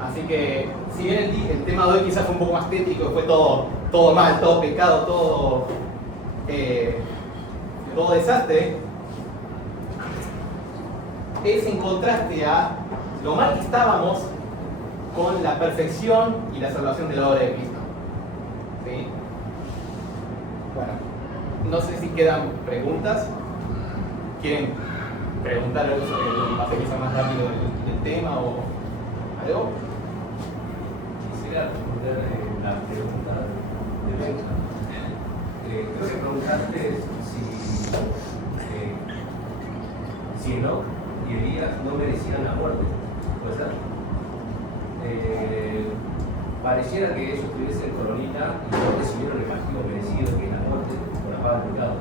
Así que, si bien el tema de hoy quizás fue un poco más tétrico, fue todo mal, todo pecado, todo desastre, es en contraste a lo mal que estábamos con la perfección y la salvación de la obra de Cristo. ¿Sí? Bueno, no sé si quedan preguntas. ¿Quieren preguntar algo sobre lo que pase quizás más rápido del tema o algo? Quisiera responder la pregunta de Benja. Creo que preguntaste si Enoch y Elías no merecían la muerte. ¿Puede ser? Pareciera que ellos tuviesen coronita y no recibieron el castigo merecido, que es la muerte por la paga del pecado.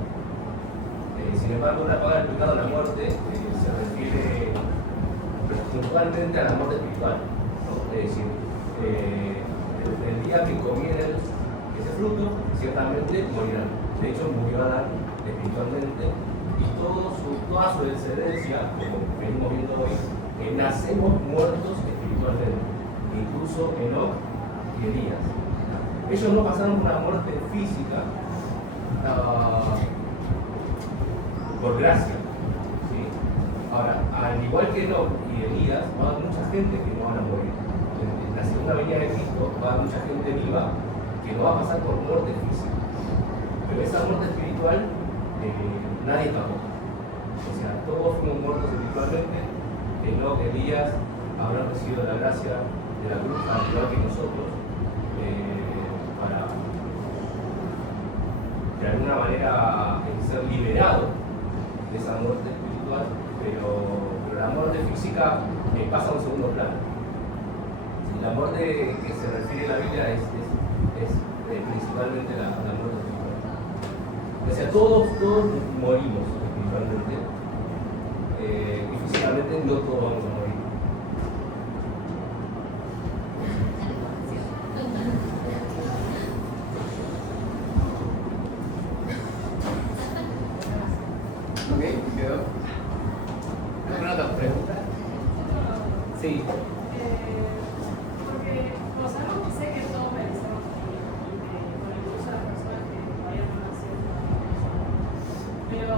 Sin embargo, la paga del pecado, la muerte, se refiere principalmente a la muerte espiritual, ¿no? Es decir, el día que comieran ese fruto, ciertamente morirán. De hecho, murió Adán espiritualmente y toda su descendencia, como venimos viendo hoy, nacemos muertos espiritualmente, incluso Enoc y Elías. Ellos no pasaron por una muerte física por gracia. ¿Sí? Ahora, al igual que Enoc y Elías, va a haber mucha gente que no van a morir. En la segunda venida de Cristo va a haber mucha gente viva que no va a pasar por muerte física. Pero esa muerte espiritual, nadie escapó. O sea, todos fuimos muertos espiritualmente. Enoc, Elías habrán recibido la gracia de la cruz, al igual que nosotros, para de alguna manera ser liberados de esa muerte espiritual, pero la muerte física pasa a un segundo plano. La muerte que se refiere a la Biblia es principalmente la muerte espiritual. O sea, todos morimos espiritualmente, y físicamente no todos vamos a morir. Ok, quedó. ¿Alguna otra pregunta? Sí. Porque, o sea, no sé que todos merecemos morir, incluso las personas que todavía no nacieron. Pero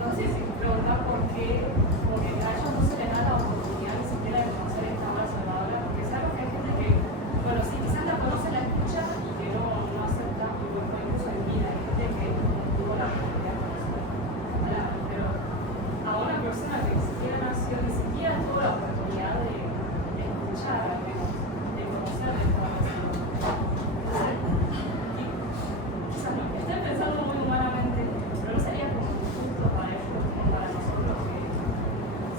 no sé si preguntar por qué, porque a ellos no se les da la oportunidad ni siquiera de conocer esta obra salvadora, porque es algo que hay gente que, bueno, sí, quizás la conoce, la escucha y que no acepta, y bueno, incluso en vida, hay gente que tuvo la oportunidad de conocer la palabra, pero a una persona que ni siquiera nació, ni siquiera tuvo la oportunidad de escuchar, de conocer de esta obra salvadora. Y quizás no, estoy pensando muy humanamente, pero no sería como justo para ellos, como para nosotros que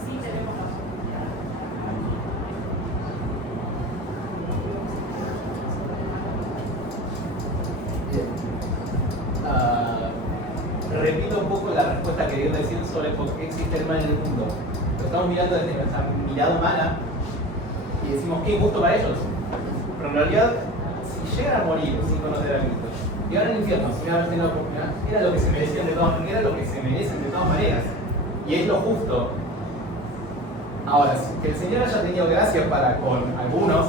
sí tenemos la oportunidad de estar aquí. Repito un poco la respuesta que dio decir sobre por qué existe el mal en el mundo. Lo estamos mirando desde nuestra mirada humana y decimos qué injusto para ellos. Pero en realidad, si llegan a morir sin conocer a Cristo y ahora en el infierno, sin haber tenido la oportunidad, era lo que se merecían de todas maneras, era lo que se merecen de todas maneras. Y es lo justo. Ahora, que el Señor haya tenido gracia para con algunos,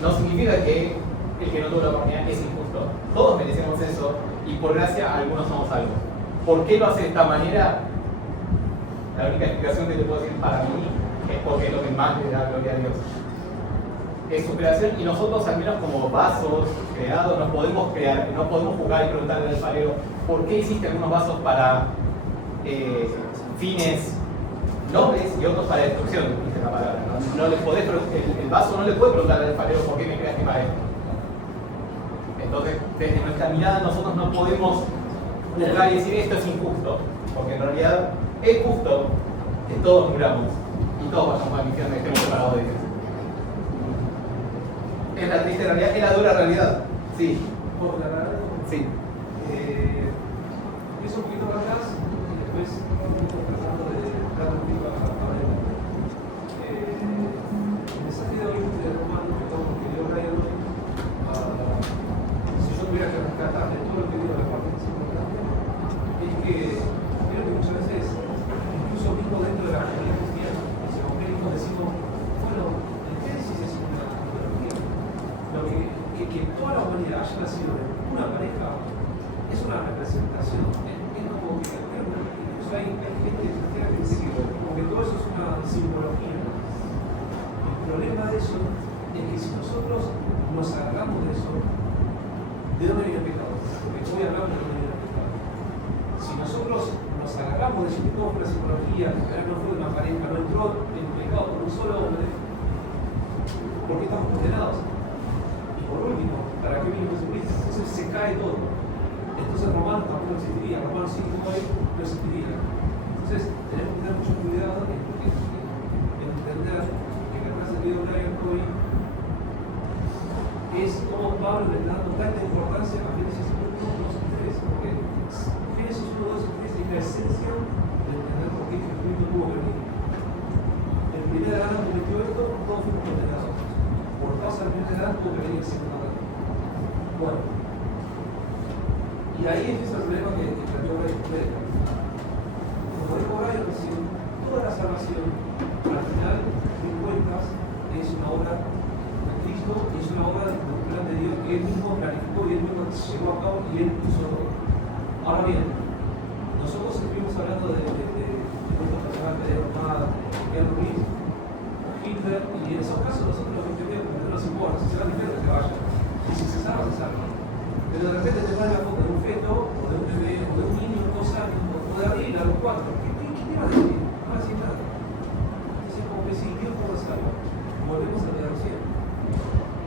no significa que el que no tuvo la oportunidad es injusto. Todos merecemos eso y por gracia algunos somos salvos. ¿Por qué lo hace de esta manera? La única explicación que te puedo decir para mí es porque es lo que más le da gloria a Dios. Es su creación y nosotros, al menos como vasos creados, nos podemos crear, no podemos jugar y preguntarle al alfarero ¿por qué hiciste algunos vasos para fines nobles y otros para destrucción? Dice la palabra. No le podés, el vaso no le puede preguntar al alfarero ¿por qué me creaste para esto? Entonces, desde nuestra mirada nosotros no podemos juzgar y decir esto es injusto, porque en realidad es justo que todos muramos y todos vayamos al infierno y estemos separados de Dios. Es la triste realidad, es la dura realidad. Sí. Por la verdad, Sí. empiezo un poquito para atrás y después tratando de dar un poquito a ver. El mensaje de hoy de Romano que dio Brian hoy, si yo tuviera que rescatar de todo lo que dio la parte más importante, es que creo que muchas veces, incluso mismo dentro de la comunidad cristiana, los evangélicos decimos, bueno, el Génesis es una teología. Lo que toda la humanidad haya nacido de una pareja es una representación. Es como que incluso hay gente cristiana que dice que como que todo eso es una simbología. El problema de eso es que si nosotros nos agarramos de eso, ¿de dónde viene el pecado? Porque hoy hablamos de dónde viene el pecado. Si nosotros nos agarramos de eso que todo fue una simbología, que no fue una pareja, no entró en pecado por un solo hombre, ¿por qué estamos condenados? Y por último, ¿para qué vino Jesucristo? Entonces se cae todo. Entonces Romanos tampoco existiría, Romanos 5 hoy no existiría. Entonces tenemos que tener mucho cuidado en entender que la clase de Dios hoy es como Pablo le está dando tanta importancia a Génesis 1, 2 y 3, porque Génesis 1, 2 y 3 es la esencia de entender por qué tuvo que venir siendo nada. Bueno, y ahí empieza el problema que planteó Ray Fleck. Como dijo Ray recién, toda la salvación, al final, de cuentas, es una obra de Cristo y es una obra del plan de Dios que Él mismo planificó y Él mismo llevó a cabo y Él puso todo. Ahora bien, nosotros estuvimos hablando de nuestros personajes de Román, de Ruiz, Hitler, y en esos casos nosotros lo que entendemos que no nos importa, si se va a Hitler, que vaya. Y si se salva, se salva. Pero de repente te trae la foto de un feto, o de un bebé, o de un niño de 2 años, o de Abril a los 4. ¿Qué va a decir? No va a decir nada. Entonces, como que si Dios no lo salva, volvemos a la recién.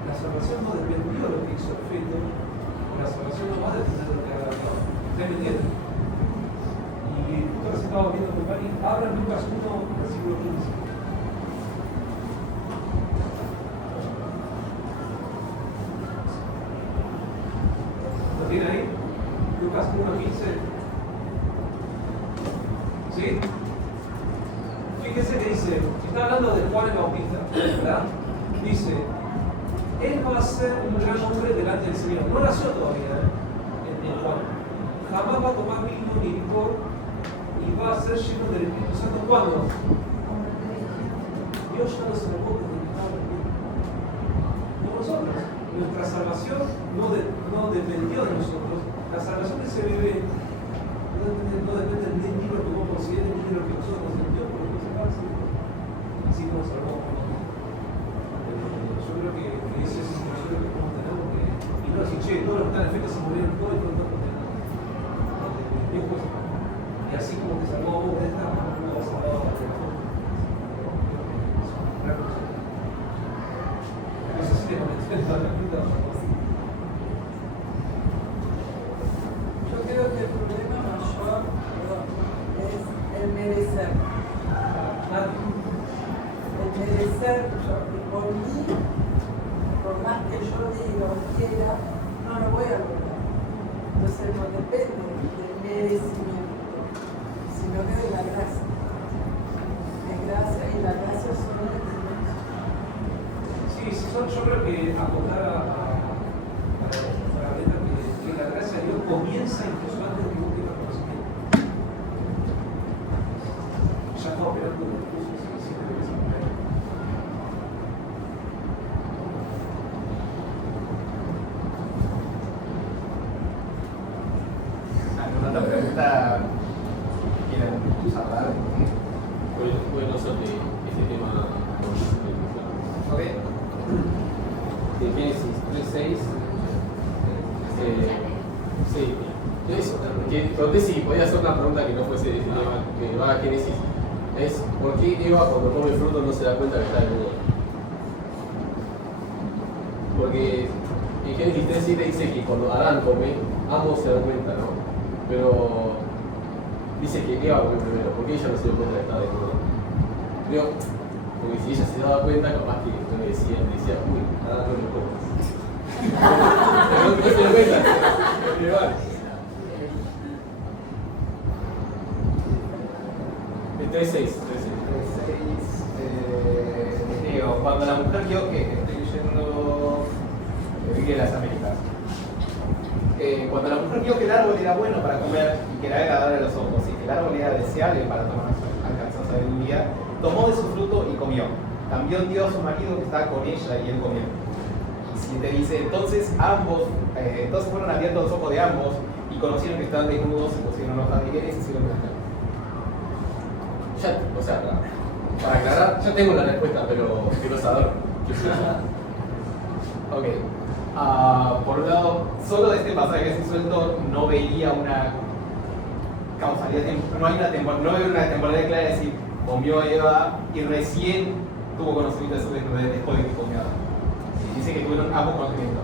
La salvación no dependió de lo que hizo el feto, o la salvación no va a depender de lo que haga el Estado. ¿Ustedes me entienden? Y justo recién estaba viendo con Pani, abra Lucas 1, versículo 15. ¿Lo tiene ahí? Lucas 1:15. ¿Sí? Fíjense que dice, está hablando de Juan el Bautista, ¿verdad? Dice, él va a ser un gran hombre delante del Señor. No nació todavía, en Juan. Jamás va a tomar vino ni licor y va a ser lleno del Espíritu Santo. ¿Cuándo? Dios ya lo salvó desde que estaba en el no nosotros. Nuestra salvación no dependió de nosotros. La salvación de ese bebé no depende ni de lo que vos consideres ni de lo que nosotros sentimos por lo que se pasa. Así como nos salvamos por nosotros. Yo creo que ese es el consuelo que podemos tener porque, y no decir, che, todos los que están en efecto se murieron todos y todos están condenados. Y así como te salvó a vos de esta, no vas a salvar a otra persona. No sé si te convenció la pregunta. Yo creo que el problema mayor es el merecer. El merecer, por mí, por más que yo diga o quiera, no lo voy a lograr. Entonces no depende del merecimiento, sino que de la gracia. La gracia y la gracia son las Sí, yo creo que acotar a la letra que la gracia de Dios comienza incluso antes de que vos tengas conocimiento. Ya está operando el recurso, sí, debe ser. ¿Alguna otra pregunta quieren hablar? Bueno, sobre este tema Ok. de Génesis 3:6. Sí, que pregunté si podía hacer una pregunta que no fuese de ese tema, que va a Génesis. Es ¿por qué Eva cuando come el fruto no se da cuenta que está desnudo? Porque en Génesis 3:7 dice que cuando Adán come, ambos se dan cuenta, ¿no? Pero dice que Eva come primero, ¿por qué ella no se dio cuenta que estaba desnudo? Creo, porque si ella se daba cuenta, capaz que no le decía, uy, Adán no me comas. Pero no se dio cuenta, pero igual. El 3:6. Digo, cuando la mujer vio que estoy leyendo de las Américas, cuando la mujer vio que el árbol era bueno para comer y que era agradable a los ojos y que el árbol era deseable para tomar alcanzar sabiduría, tomó de su fruto y comió. También dio a su marido que estaba con ella y él comió. Y si te dice, entonces fueron abiertos los ojos de ambos y conocieron que estaban desnudos, se pusieron hojas de higuera y se hicieron blancar. Ya, o sea, para aclarar, yo tengo la respuesta, pero quiero saber qué piensan. Ok. Por un lado, solo de este pasaje así suelto no veía una causalidad, no hay una temporalidad clara de decir, comió Eva y recién tuvo conocimiento de su desnudez después de que comió Adán. Dice que tuvieron ambos conocimientos.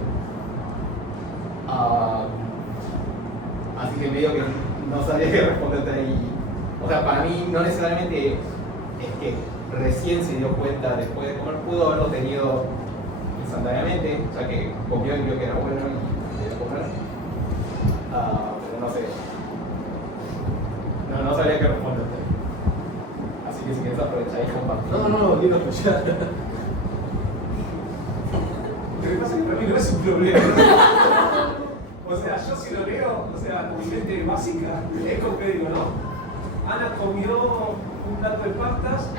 Así que medio que no sabía qué responderte ahí. O sea, para mí no necesariamente es que recién se dio cuenta después de comer, pudo haberlo tenido instantáneamente, o sea que comió y vio que era bueno y quería comer. Pero no sé. No sabría qué responderte. Así que si quieres aprovechar y compartir. No, quiero escuchar. que pasa es que para mí no es un problema. O sea, yo si lo leo, o sea, mi mente básica, es como que digo, no. Ana comió un plato de pastas.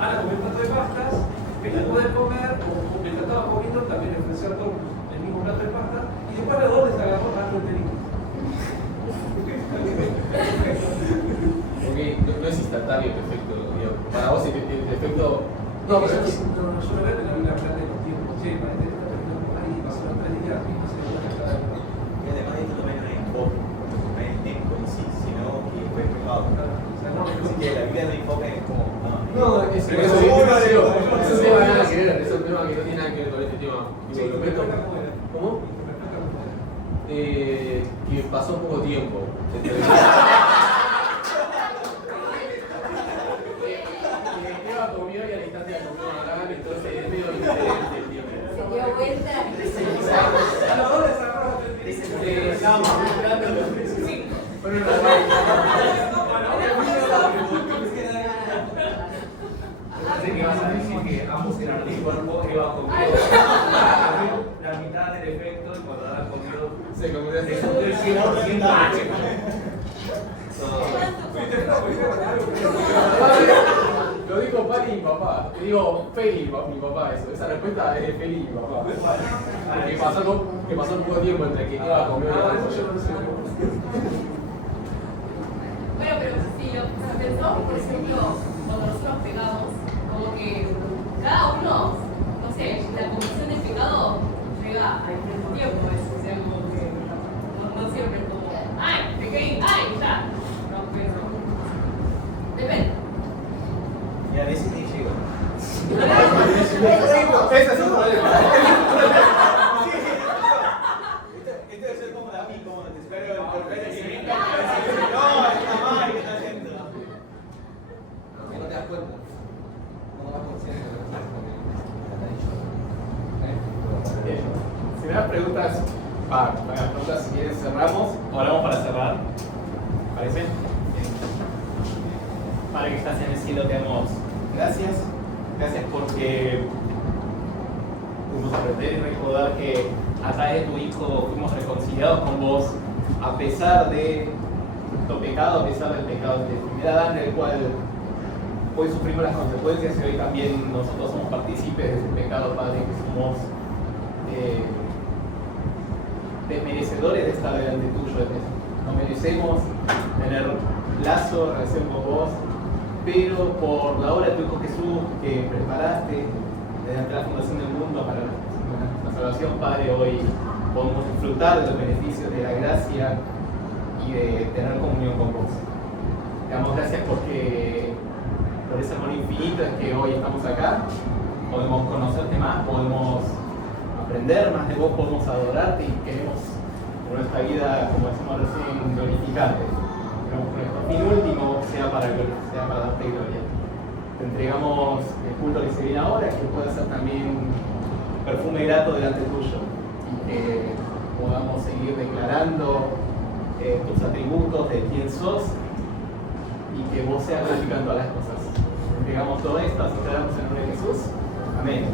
Ana comió un plato de pastas, que la puede comer, o mientras estaba comiendo también ofreció a todos el mismo plato de pastas, y después a los dos les agarró algo enterito. Porque no es instantáneo el efecto, digamos. Para vos el efecto... No, pero yo no veo tener una plata de los tiempos. Sí, para tener una plata ahí, pasaron 3 días y no sé qué cada uno. Y además esto no es un enfoque, no es el tiempo en sí, sino que fue pegado. O sea, no, es que la vida de enfoque es como. No, es que eso es un tema nada que ver, es un tema que no tiene nada que ver con este tema. Sí, Lo meto. ¿Cómo? Que pasó poco tiempo. Comió y a la instancia comió Adán, entonces es medio diferente el tiempo. Se dio vuelta y se A los dos les agarró Estábamos esperando. Sí. Bueno, Pensé que vas a decir que ambos eran el cuerpo, Eva comió la mitad del efecto y cuando Adán comió se comió de se comió el 100%. Lo dijo Pali y mi papá. Te digo Feli mi papá eso. Esa respuesta es de Feli y mi papá. Que pasó poco tiempo entre que Eva comió y Adán comió. Bueno, pero si lo pensamos, por ejemplo, cuando nosotros pecamos, como que cada uno, no sé, la comisión del pecado llega al mismo tiempo, o sea, como que no siempre es como, ¡ay, pequé! ¡Ay, ya! No, pero depende. Y a veces ni llega. Ese es un problema. Esto debe ser como la mí, como te espero por ver si no, está mal, ¿qué está haciendo? Que no te das cuenta. No vas consciente de lo que estás comiendo. Si me das preguntas, si quieres cerramos, oramos para cerrar. ¿Parece? Padre que estás en el cielo, te damos gracias. Gracias porque pudimos aprender y recordar que a través de tu Hijo fuimos reconciliados con vos, a pesar de nuestro pecado, a pesar del pecado de enfermedad, del cual hoy sufrimos las consecuencias y hoy también nosotros somos partícipes de ese pecado, Padre, que somos merecedores de estar delante tuyo. No merecemos tener lazo, relación con vos, pero por la obra de tu Hijo Jesús que preparaste desde la fundación del mundo para nuestra salvación, Padre, hoy podemos disfrutar de los beneficios de la gracia y de tener comunión con vos. Te damos gracias porque por ese amor infinito es que hoy estamos acá, podemos conocerte más, podemos aprender más de vos, podemos adorarte y queremos en nuestra vida, como decimos recién, glorificarte. Queremos que nuestro fin último sea para darte gloria. Te entregamos el culto que se viene ahora, que pueda ser también perfume grato delante tuyo y que podamos seguir declarando tus atributos de quién sos y que vos seas glorificando todas las cosas. Te entregamos todo esto, así que damos en nombre de Jesús. Amén.